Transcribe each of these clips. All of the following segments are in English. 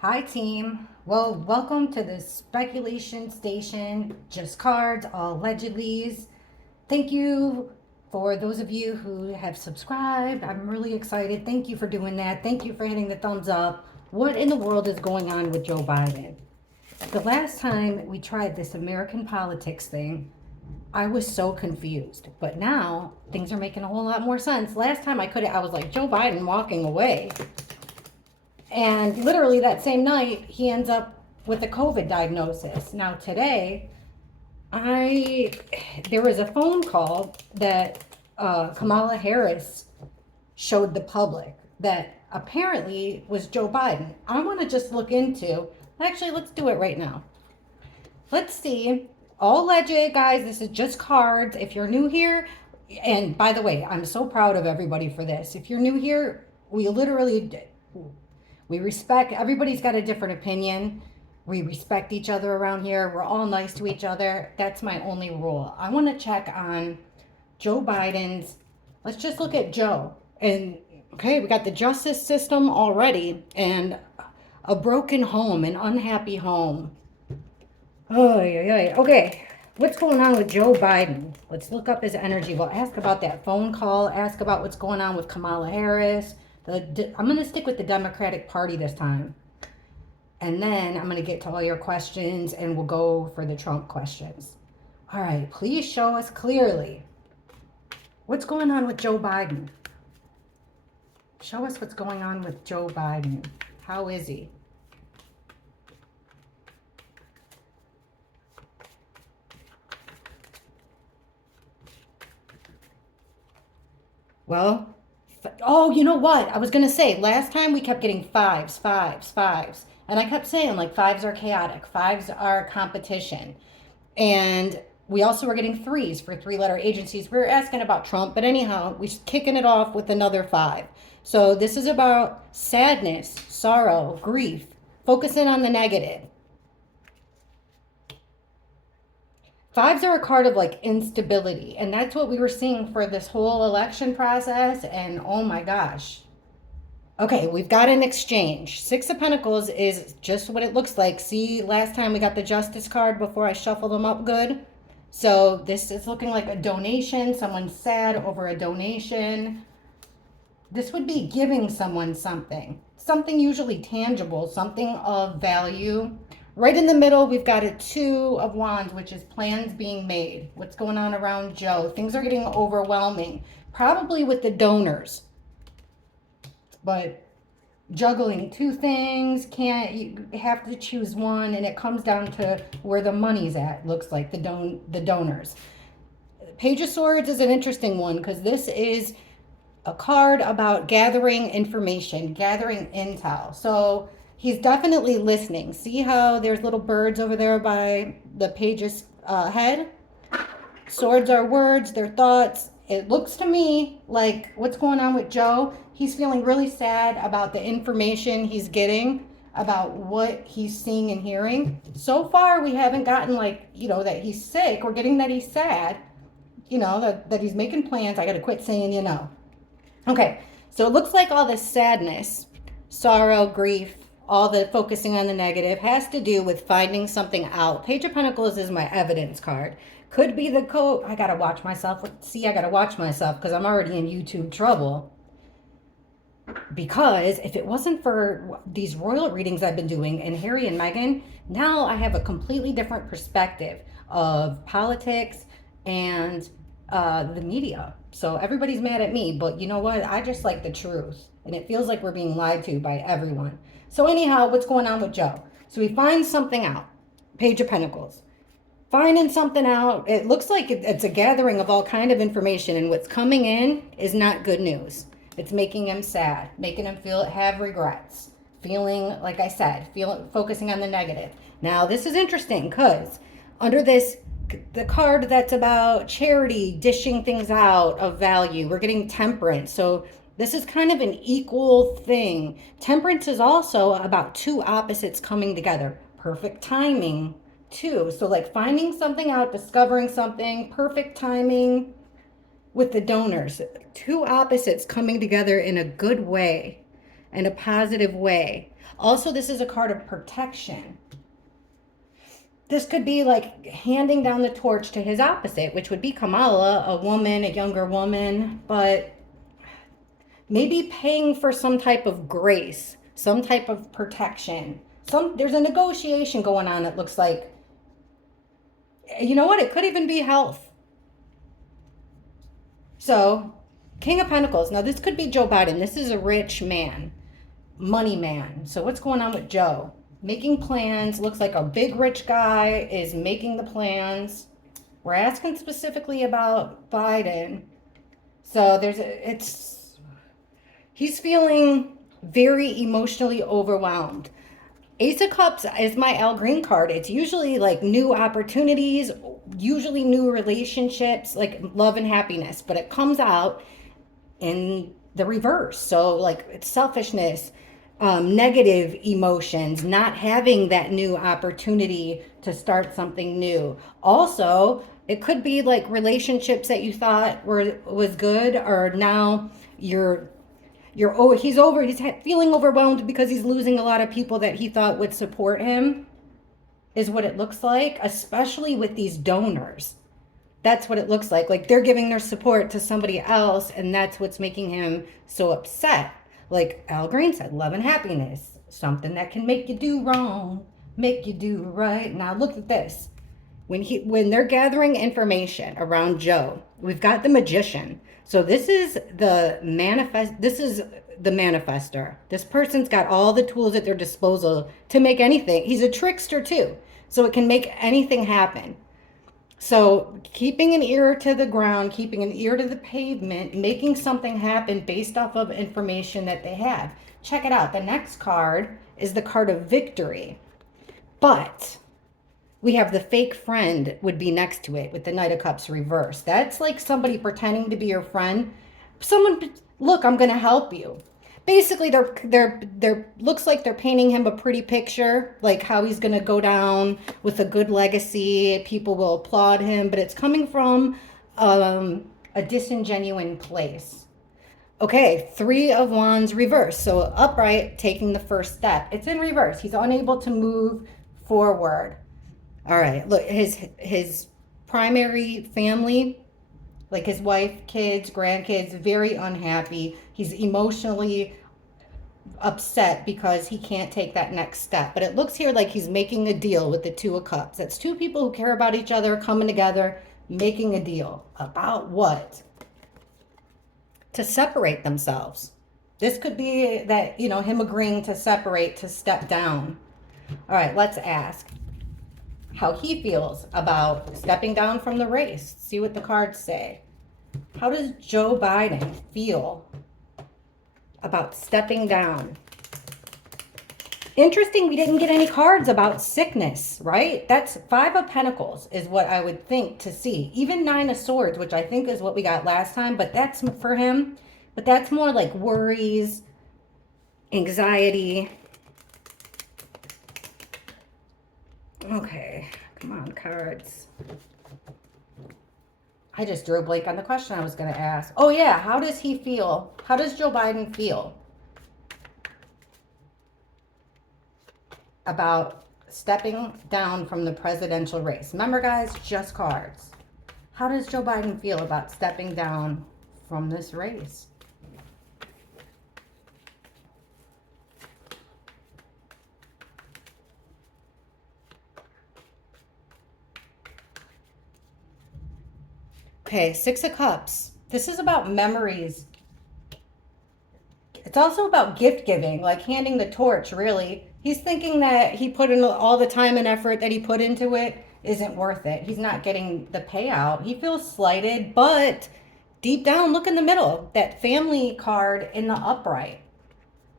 Hi, team. Well, welcome to the speculation station. Just cards, all allegedlys. Thank you for those of you who have subscribed. I'm really excited. Thank you for doing that. Thank you for hitting the thumbs up. What in the world is going on with Joe Biden? The last time we tried this American politics thing, I was so confused. But now things are making a whole lot more sense. Last time I was like, Joe Biden walking away. And literally that same night, he ends up with a COVID diagnosis. Now today, I there was a phone call that Kamala Harris showed the public that apparently was Joe Biden. I want to just look into. Actually, let's do it right now. Let's see. All legit, guys. This is just cards. If you're new here, and by the way, I'm so proud of everybody for this. If you're new here, we respect, everybody's got a different opinion. We respect each other around here. We're all nice to each other. That's my only rule. I want to check on Joe Biden's, let's just look at Joe. And okay, we got the justice system already and a broken home, an unhappy home. Oh, yeah. Okay, what's going on with Joe Biden? Let's look up his energy. We'll ask about that phone call, ask about what's going on with Kamala Harris. I'm going to stick with the Democratic Party this time. And then I'm going to get to all your questions and we'll go for the Trump questions. All right, please show us clearly what's going on with Joe Biden. Show us what's going on with Joe Biden. How is he? Well, oh, you know what? I was going to say, last time we kept getting fives, fives, fives. And I kept saying, like, fives are chaotic, fives are competition. And we also were getting threes for three-letter agencies. We were asking about Trump, but anyhow, we're kicking it off with another five. So this is about sadness, sorrow, grief, focusing on the negative. Fives are a card of like instability, and that's what we were seeing for this whole election process. And oh my gosh. Okay, we've got an exchange. Six of Pentacles is just what it looks like. See, last time we got the Justice card before I shuffled them up good. So this is looking like a donation. Someone's sad over a donation. This would be giving someone something. Something usually tangible, something of value. Right in the middle, we've got a Two of Wands, which is plans being made. What's going on around Joe? Things are getting overwhelming, probably with the donors. But juggling two things, you have to choose one, and it comes down to where the money's at, looks like, the donors. Page of Swords is an interesting one because this is a card about gathering information, gathering intel. So he's definitely listening. See how there's little birds over there by the page's head? Swords are words, they're thoughts. It looks to me like what's going on with Joe, he's feeling really sad about the information he's getting, about what he's seeing and hearing. So far, we haven't gotten like, that he's sick. We're getting that he's sad, that he's making plans. I got to quit saying. Okay, so it looks like all this sadness, sorrow, grief, all the focusing on the negative has to do with finding something out. Page of Pentacles is my evidence card. Could be the code. I gotta watch myself. See, I gotta watch myself because I'm already in YouTube trouble. Because if it wasn't for these royal readings I've been doing and Harry and Meghan, now I have a completely different perspective of politics and the media. So everybody's mad at me, but you know what? I just like the truth. And it feels like we're being lied to by everyone. So anyhow, what's going on with Joe? So he finds something out. Page of Pentacles. Finding something out. It looks like it's a gathering of all kind of information, and what's coming in is not good news. It's making him sad, making him have regrets, feeling, like I said, focusing on the negative. Now, this is interesting because under the card that's about charity, dishing things out of value, we're getting temperance. So this is kind of an equal thing. Temperance is also about two opposites coming together. Perfect timing, too. So like finding something out, discovering something, perfect timing with the donors. Two opposites coming together in a good way. in a positive way. Also, this is a card of protection. This could be like handing down the torch to his opposite, which would be Kamala, a woman, a younger woman, but maybe paying for some type of grace, some type of protection. There's a negotiation going on, it looks like. You know what? It could even be health. So, King of Pentacles. Now, this could be Joe Biden. This is a rich man, money man. So, what's going on with Joe? Making plans. Looks like a big rich guy is making the plans. We're asking specifically about Biden. So, he's feeling very emotionally overwhelmed. Ace of Cups is my Al Green card. It's usually like new opportunities, usually new relationships, like love and happiness, but it comes out in the reverse. So like it's selfishness, negative emotions, not having that new opportunity to start something new. Also, it could be like relationships that you thought was good, or now he's feeling overwhelmed because he's losing a lot of people that he thought would support him, is what it looks like, especially with these donors. That's what it looks like. Like they're giving their support to somebody else, and that's what's making him so upset. Like Al Green said, love and happiness, something that can make you do wrong, make you do right. Now look at this. When they're gathering information around Joe, we've got the Magician. So this is the manifester. This person's got all the tools at their disposal to make anything. He's a trickster too. So it can make anything happen. So keeping an ear to the ground, keeping an ear to the pavement, making something happen based off of information that they have. Check it out. The next card is the card of victory. But we have the fake friend would be next to it with the Knight of Cups reversed. That's like somebody pretending to be your friend. Someone, look, I'm going to help you. Basically, they're looks like they're painting him a pretty picture, like how he's going to go down with a good legacy. People will applaud him, but it's coming from a disingenuine place. Okay, Three of Wands reversed. So upright, taking the first step. It's in reverse. He's unable to move forward. All right, look, his primary family, like his wife, kids, grandkids, very unhappy. He's emotionally upset because he can't take that next step. But it looks here like he's making a deal with the Two of Cups. That's two people who care about each other, coming together, making a deal. About what? To separate themselves. This could be that, him agreeing to separate, to step down. All right, let's ask how he feels about stepping down from the race. See what the cards say. How does Joe Biden feel about stepping down? Interesting, we didn't get any cards about sickness, right? That's Five of Pentacles is what I would think to see. Even Nine of Swords, which I think is what we got last time, but that's for him. But that's more like worries, anxiety. Okay, come on, cards. I just drew a blank on the question I was going to ask. Oh, yeah, how does he feel? How does Joe Biden feel about stepping down from the presidential race? Remember, guys, just cards. How does Joe Biden feel about stepping down from this race? Okay, Six of Cups. This is about memories. It's also about gift giving, like handing the torch, really. He's thinking that he put in all the time and effort that he put into it isn't worth it. He's not getting the payout. He feels slighted, but deep down, look in the middle, that family card in the upright.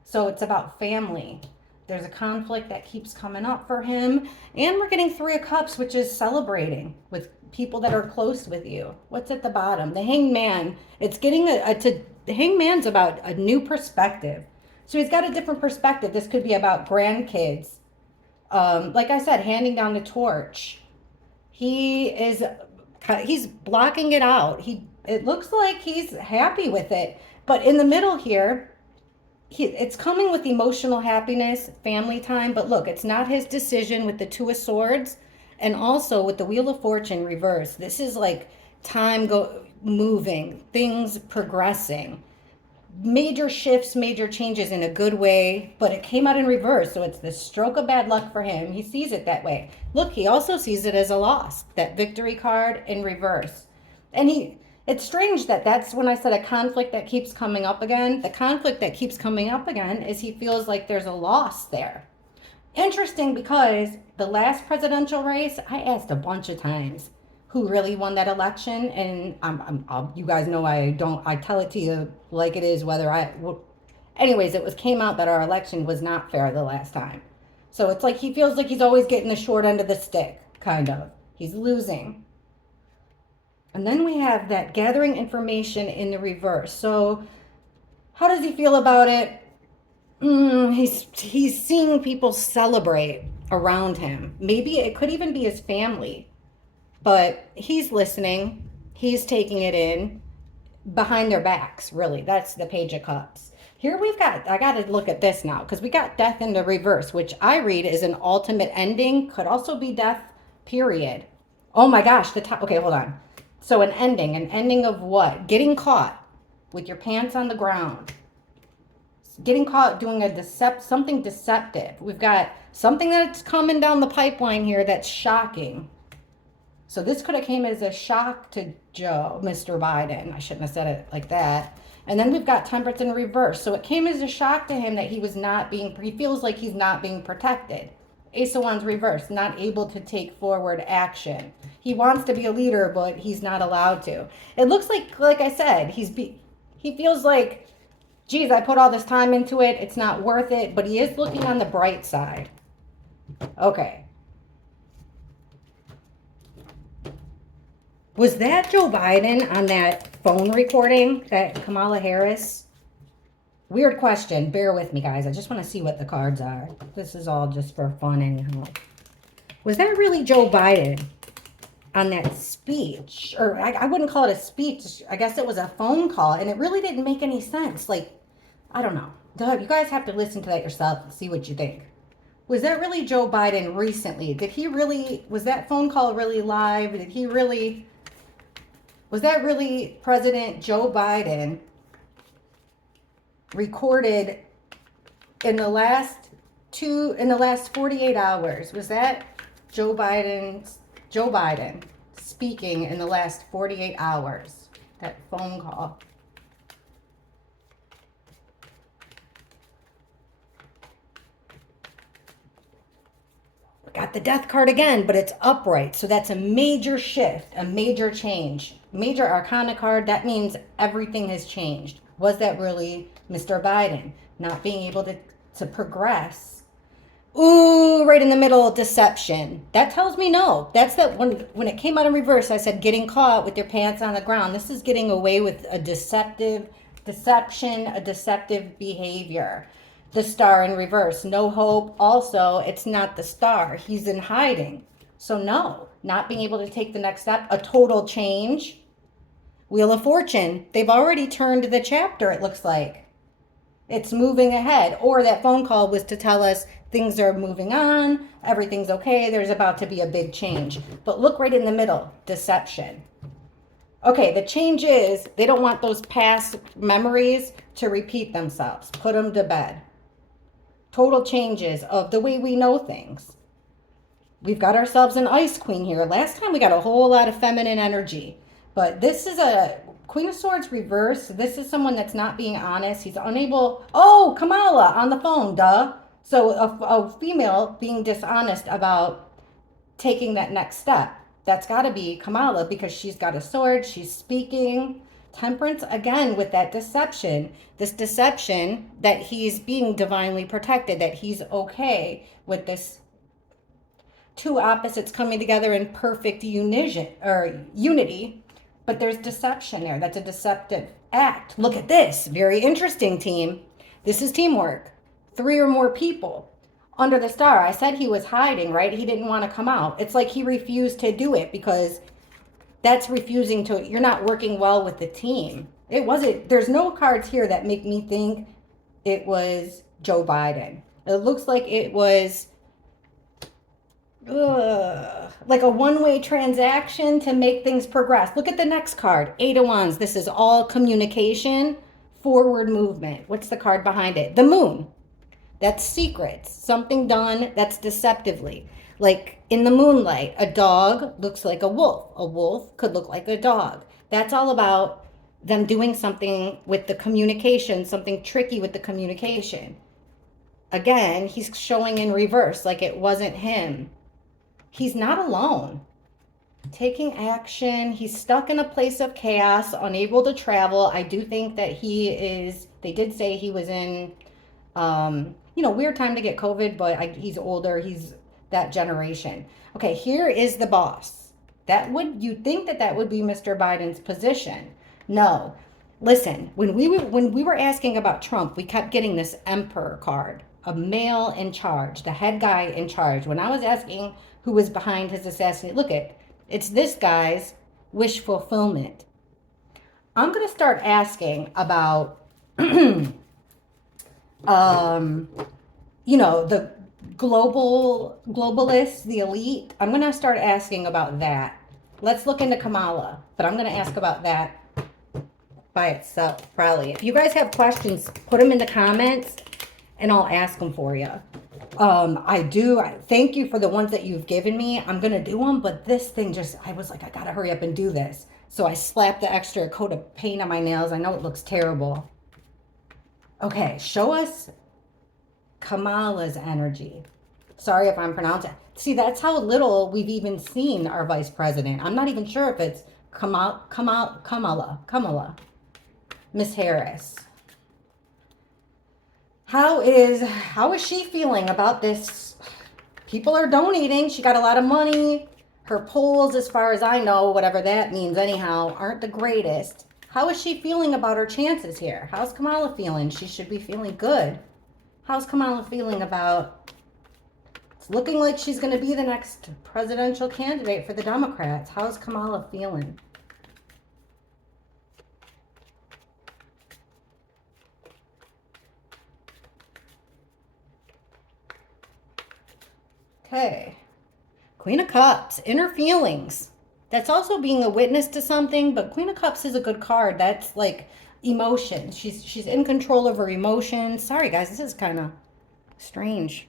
So it's about family. There's a conflict that keeps coming up for him. And we're getting Three of Cups, which is celebrating with people that are close with you. What's at the bottom? The Hangman. It's getting the Hangman's about a new perspective. So he's got a different perspective. This could be about grandkids. Like I said, handing down the torch. He's blocking it out. It looks like he's happy with it. But in the middle here, it's coming with emotional happiness, family time, but look, it's not his decision with the Two of Swords and also with the Wheel of Fortune reverse. This is like time moving, things progressing, major shifts, major changes in a good way, but it came out in reverse. So it's the stroke of bad luck for him. He sees it that way. Look, he also sees it as a loss, that victory card in reverse. And it's strange that that's when I said a conflict that keeps coming up again. The conflict that keeps coming up again is he feels like there's a loss there. Interesting, because the last presidential race, I asked a bunch of times who really won that election, and you guys know I tell it to you like it is, anyways, came out that our election was not fair the last time. So it's like he feels like he's always getting the short end of the stick, kind of. He's losing. And then we have that gathering information in the reverse. So how does he feel about it? He's seeing people celebrate around him. Maybe it could even be his family, but he's listening. He's taking it in behind their backs, really. That's the Page of Cups. Here I got to look at this now, because we got death in the reverse, which I read is an ultimate ending. Could also be death, period. Oh my gosh, okay, hold on. So an ending of what? Getting caught with your pants on the ground. Getting caught doing something deceptive. We've got something that's coming down the pipeline here that's shocking. So this could have came as a shock to Mr. Biden. I shouldn't have said it like that. And then we've got Temperance in reverse. So it came as a shock to him that he feels like he's not being protected. Ace of Wands reverse, not able to take forward action. He wants to be a leader, but he's not allowed to. It looks like I said, he feels like, geez, I put all this time into it. It's not worth it, but he is looking on the bright side. Okay. Was that Joe Biden on that phone recording, that Kamala Harris? Weird question. Bear with me, guys. I just want to see what the cards are. This is all just for fun anyhow. Was that really Joe Biden on that speech? Or I wouldn't call it a speech. I guess it was a phone call, and it really didn't make any sense. Like, I don't know. You guys have to listen to that yourself and see what you think. Was that really Joe Biden recently? Was that phone call really live? Was that really President Joe Biden recorded in the last 48 hours? Was that Joe Biden speaking in the last 48 hours? That phone call. Got the death card again, but it's upright. So that's a major shift, a major change. Major arcana card, that means everything has changed. Was that really Mr. Biden not being able to progress? Ooh, right in the middle, deception. That tells me no. That's that when it came out in reverse, I said getting caught with your pants on the ground. This is getting away with a deception, a deceptive behavior. The star in reverse, no hope. Also, it's not the star. He's in hiding. So no, not being able to take the next step, a total change. Wheel of Fortune, they've already turned the chapter, it looks like. It's moving ahead. Or that phone call was to tell us things are moving on, everything's okay, there's about to be a big change. But look right in the middle, deception. Okay, the change is they don't want those past memories to repeat themselves. Put them to bed. Total changes of the way we know things. We've got ourselves an Ice Queen here. Last time we got a whole lot of feminine energy. But this is a Queen of Swords reverse. This is someone that's not being honest. He's unable. Oh, Kamala on the phone, duh. So a female being dishonest about taking that next step. That's got to be Kamala, because she's got a sword. She's speaking. Temperance, again, with that deception. This deception that he's being divinely protected, that he's okay with this two opposites coming together in perfect unity. But there's deception there. That's a deceptive act. Look at this. Very interesting, team. This is teamwork. 3 or more people under the star. I said he was hiding, right? He didn't want to come out. It's like he refused to do it, because that's refusing to, you're not working well with the team. There's no cards here that make me think it was Joe Biden. It looks like it was like a one-way transaction to make things progress. Look at the next card, Eight of Wands. This is all communication, forward movement. What's the card behind it? The Moon. That's secrets. Something done that's deceptively. Like in the moonlight, a dog looks like a wolf. A wolf could look like a dog. That's all about them doing something with the communication, something tricky with the communication. Again, he's showing in reverse, like it wasn't him. He's not alone. Taking action. He's stuck in a place of chaos, unable to travel. I do think that they did say he was in, weird time to get COVID, but he's older. He's that generation. Okay, here is the boss. You'd think that would be Mr. Biden's position. No. Listen, when we were asking about Trump, we kept getting this emperor card, a male in charge, the head guy in charge. When I was asking who was behind his assassination, look it's this guy's wish fulfillment. I'm going to start asking about the globalists, the elite. I'm going to start asking about that. Let's look into Kamala, but I'm going to ask about that by itself, probably. If you guys have questions, put them in the comments and I'll ask them for you. I thank you for the ones that you've given me. I'm going to do them, but this thing I was like, I got to hurry up and do this. So I slapped the extra coat of paint on my nails. I know it looks terrible. Okay, show us Kamala's energy. Sorry if I'm pronouncing. See, that's how little we've even seen our vice president. I'm not even sure if it's Kamala, Miss Harris. How is she feeling about this? People are donating. She got a lot of money. Her polls, as far as I know, whatever that means anyhow, aren't the greatest. How is she feeling about her chances here? How's Kamala feeling? She should be feeling good. How's Kamala feeling about... It's looking like she's going to be the next presidential candidate for the Democrats. How's Kamala feeling? Okay. Queen of Cups, inner feelings. That's also being a witness to something, but Queen of Cups is a good card. That's like emotions. She's in control of her emotions. Sorry guys, this is kind of strange.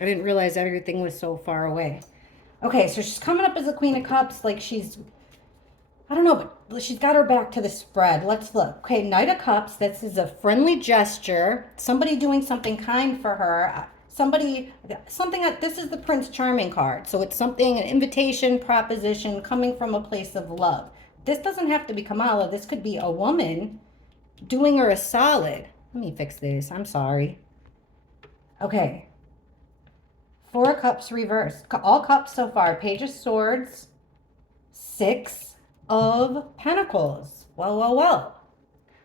I didn't realize everything was so far away. Okay, so she's coming up as a Queen of Cups, like I don't know, but she's got her back to the spread. Let's look. Okay, Knight of Cups, this is a friendly gesture. Somebody doing something kind for her. This is the Prince Charming card. So it's something, an invitation, proposition, coming from a place of love. This doesn't have to be Kamala. This could be a woman doing her a solid. Let me fix this. I'm sorry. Okay. Four of Cups reverse. All cups so far. Page of Swords. Six of Pentacles. Well.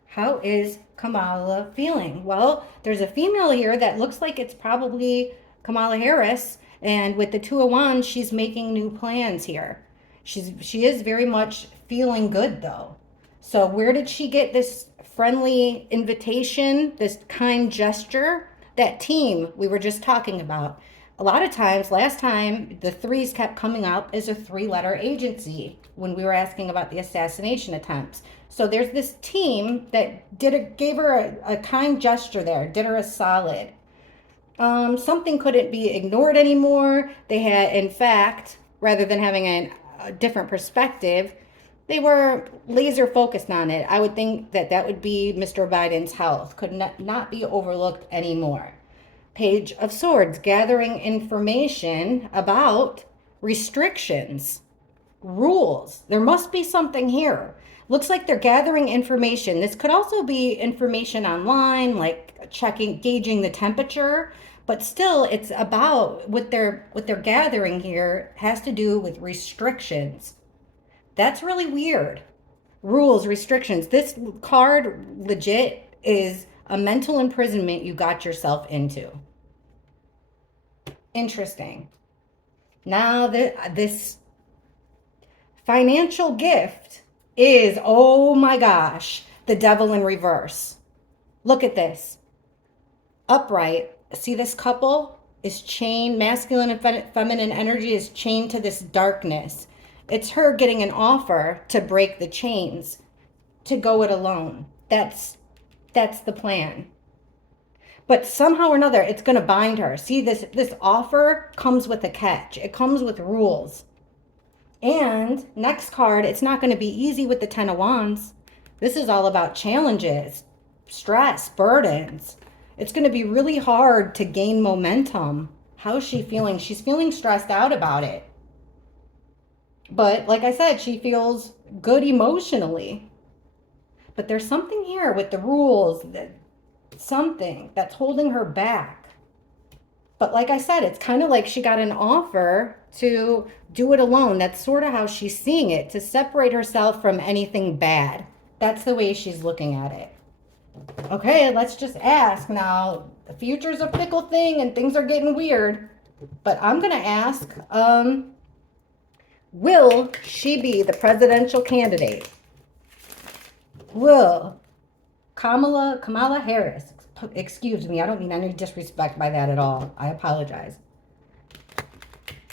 How is Kamala feeling? Well, there's a female here that looks like it's probably Kamala Harris. And with the Two of Wands, she's making new plans here. She is very much feeling good, though. So where did she get this friendly invitation, this kind gesture? That team we were just talking about. A lot of times, last time, the threes kept coming up as a three-letter agency when we were asking about the assassination attempts. So there's this team that gave her a kind gesture there, did her a solid. Something couldn't be ignored anymore. They had, in fact, rather than having a different perspective, they were laser focused on it. I would think that would be Mr. Biden's health. Could not be overlooked anymore. Page of Swords, gathering information about restrictions, rules. There must be something here. Looks like they're gathering information. This could also be information online, like gauging the temperature, but still it's about what they're gathering here has to do with restrictions. That's really weird. Rules, restrictions. This card legit is a mental imprisonment you got yourself into. Interesting. Now this financial gift is, oh my gosh, the devil in reverse. Look at this. Upright. See, this couple is chained, masculine and feminine energy is chained to this darkness. It's her getting an offer to break the chains, to go it alone. That's the plan. But somehow or another, it's going to bind her. See, this offer comes with a catch. It comes with rules. And next card, it's not going to be easy with the Ten of Wands. This is all about challenges, stress, burdens. It's going to be really hard to gain momentum. How's she feeling? She's feeling stressed out about it. But like I said, she feels good emotionally. But there's something here with the rules, something that's holding her back. But like I said, it's kind of like she got an offer to do it alone. That's sort of how she's seeing it, to separate herself from anything bad. That's the way she's looking at it. Okay, let's just ask now. The future's a fickle thing and things are getting weird. But I'm going to ask, will she be the presidential candidate? Will Kamala Harris, excuse me, I don't mean any disrespect by that at all. I apologize.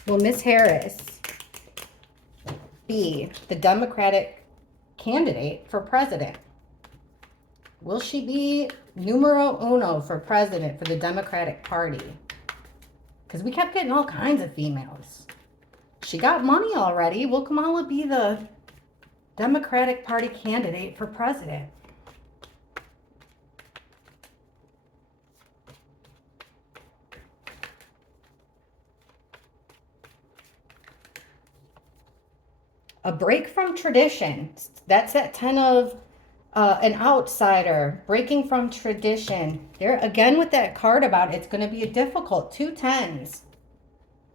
Will Miss Harris be the Democratic candidate for president? Will she be numero uno for president for the Democratic Party? Because we kept getting all kinds of females. She got money already. Will Kamala be the Democratic Party candidate for president? A break from tradition. That's that 10 of an outsider, breaking from tradition. There again with that card about it's going to be a difficult 2 10s.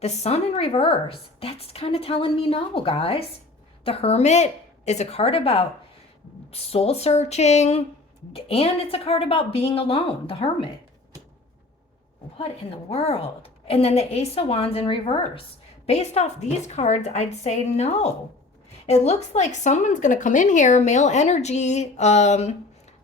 The sun in reverse. That's kind of telling me no, guys. The Hermit is a card about soul searching, and it's a card about being alone. The Hermit. What in the world? And then the Ace of Wands in reverse. Based off these cards, I'd say no. It looks like someone's going to come in here, male energy,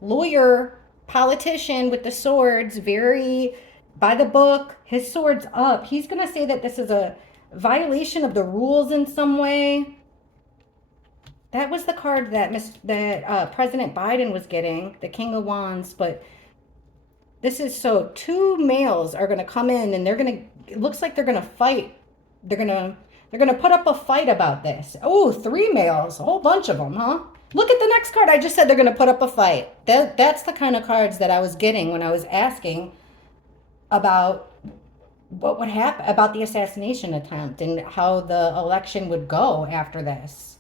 lawyer, politician with the swords, very by the book, his sword's up. He's going to say that this is a violation of the rules in some way. That was the card that President Biden was getting, the King of Wands. But this is so 2 males are going to come in and they're going to, it looks like they're going to fight. They're going to put up a fight about this. Oh, 3 males, a whole bunch of them, huh? Look at the next card. I just said they're going to put up a fight. That's the kind of cards that I was getting when I was asking about what would happen about the assassination attempt and how the election would go after this.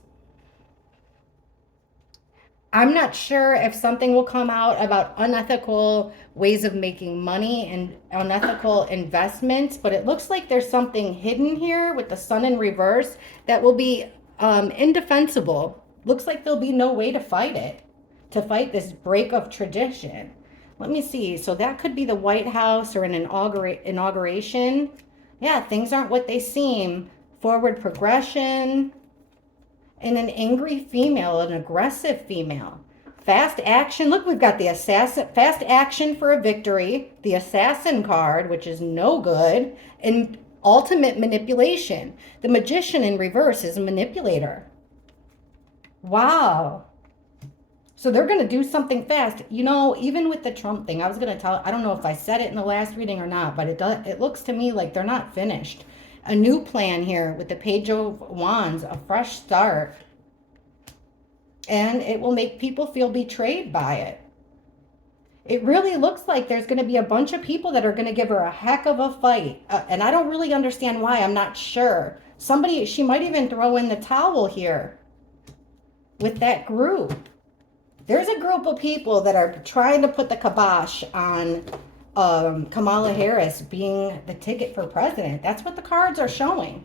I'm not sure if something will come out about unethical ways of making money and unethical investments, but it looks like there's something hidden here with the sun in reverse that will be indefensible. Looks like there'll be no way to fight it, to fight this break of tradition. Let me see. So that could be the White House or an inauguration. Yeah, things aren't what they seem. Forward progression. And an angry female, an aggressive female. Fast action. Look, we've got the assassin. Fast action for a victory. The assassin card, which is no good. And ultimate manipulation. The magician in reverse is a manipulator. Wow. So they're going to do something fast. You know, even with the Trump thing, I was going to tell, I don't know if I said it in the last reading or not, but it looks to me like they're not finished. A new plan here with the Page of Wands, a fresh start. And it will make people feel betrayed by it. It really looks like there's going to be a bunch of people that are going to give her a heck of a fight. And I don't really understand why. I'm not sure. She might even throw in the towel here with that group. There's a group of people that are trying to put the kibosh on Kamala Harris being the ticket for president. That's what the cards are showing.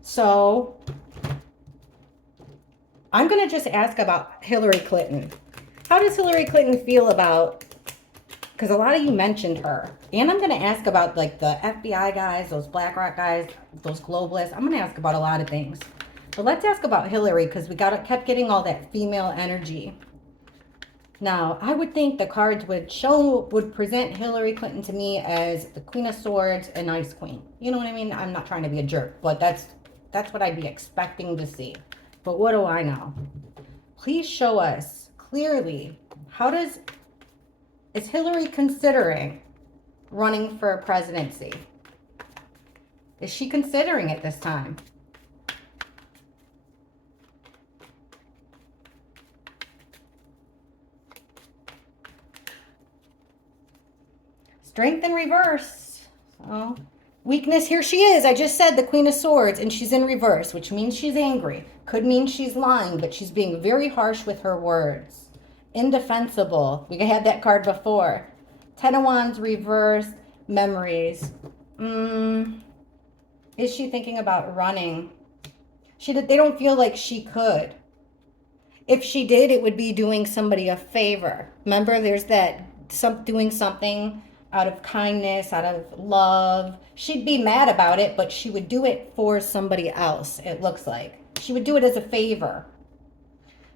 So I'm going to just ask about Hillary Clinton. How does Hillary Clinton feel about, because a lot of you mentioned her. And I'm going to ask about like the FBI guys, those BlackRock guys, those globalists. I'm going to ask about a lot of things. But let's ask about Hillary because we kept getting all that female energy. Now, I would think the cards would present Hillary Clinton to me as the Queen of Swords and Ice Queen. You know what I mean? I'm not trying to be a jerk, but that's what I'd be expecting to see. But what do I know? Please show us clearly, is Hillary considering running for presidency? Is she considering it this time? Strength in reverse. Oh, weakness, here she is. I just said the Queen of Swords, and she's in reverse, which means she's angry. Could mean she's lying, but she's being very harsh with her words. Indefensible. We had that card before. Ten of Wands, reverse, memories. Is she thinking about running? They don't feel like she could. If she did, it would be doing somebody a favor. Remember, there's doing something out of kindness, out of love. She'd be mad about it, but she would do it for somebody else, it looks like. She would do it as a favor.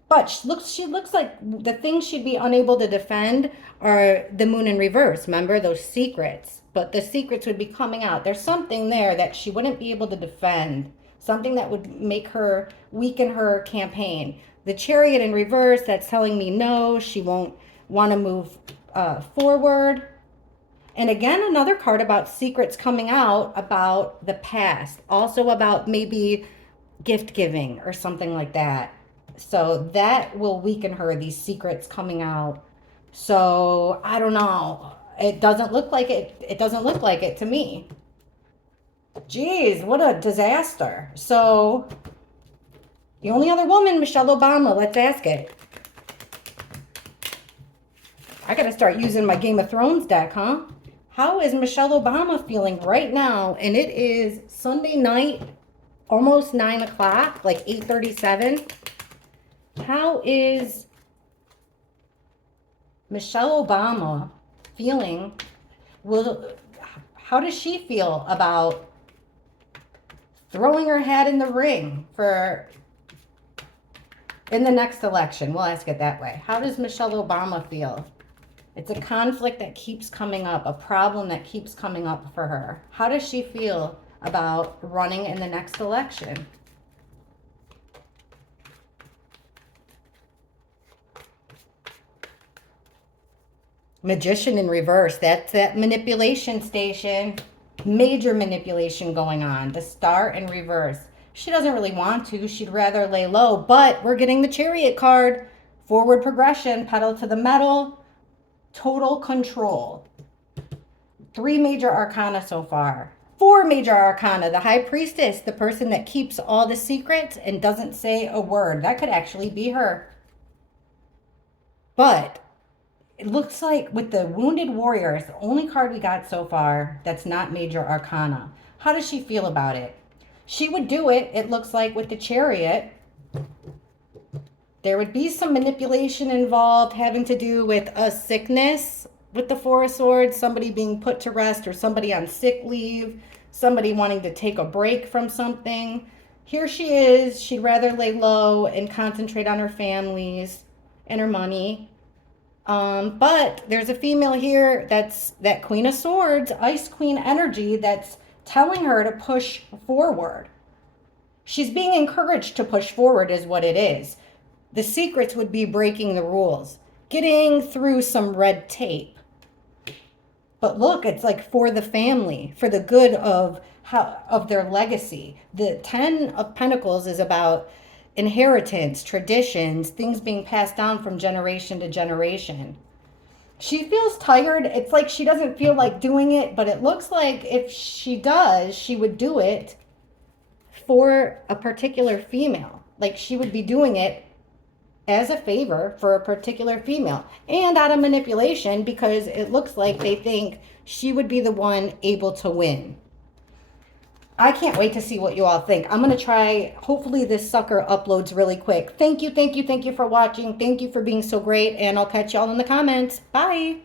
But she looks like the things she'd be unable to defend are the Moon in reverse. Remember, those secrets. But the secrets would be coming out. There's something there that she wouldn't be able to defend. Something that would weaken her campaign. The Chariot in reverse, that's telling me no, she won't want to move forward. And again, another card about secrets coming out about the past. Also about maybe gift giving or something like that. So that will weaken her, these secrets coming out. So I don't know. It doesn't look like it. It doesn't look like it to me. Jeez, what a disaster. So the only other woman, Michelle Obama. Let's ask it. I got to start using my Game of Thrones deck, huh? How is Michelle Obama feeling right now? And it is Sunday night, almost 9 o'clock, like 8:37. How is Michelle Obama feeling? How does she feel about throwing her hat in the ring in the next election? We'll ask it that way. How does Michelle Obama feel? It's a conflict that keeps coming up, a problem that keeps coming up for her. How does she feel about running in the next election? Magician in reverse. That's that manipulation station. Major manipulation going on. The Star in reverse. She doesn't really want to. She'd rather lay low. But we're getting the Chariot card. Forward progression. Pedal to the metal. Total control. 3 major arcana so far. 4 major arcana. The High Priestess. The person that keeps all the secrets and doesn't say a word. That could actually be her. But it looks like with the Wounded Warrior, it's the only card we got so far that's not major arcana. How does she feel about it? She would do it, it looks like, with the Chariot. There would be some manipulation involved having to do with a sickness with the Four of Swords, somebody being put to rest or somebody on sick leave, somebody wanting to take a break from something. Here she is. She'd rather lay low and concentrate on her families and her money. But there's a female here that's that Queen of Swords, Ice Queen energy that's telling her to push forward. She's being encouraged to push forward is what it is. The secrets would be breaking the rules, getting through some red tape. But look, it's like for the family, for the good of their legacy. The 10 of Pentacles is about inheritance, traditions, things being passed down from generation to generation. She feels tired. It's like she doesn't feel like doing it, but it looks like if she does, she would do it for a particular female. Like she would be doing it as a favor for a particular female and out of manipulation because it looks like they think she would be the one able to win. I can't wait to see what you all think. I'm going to try, hopefully this sucker uploads really quick. Thank you for watching. Thank you for being so great, and I'll catch y'all in the comments. Bye.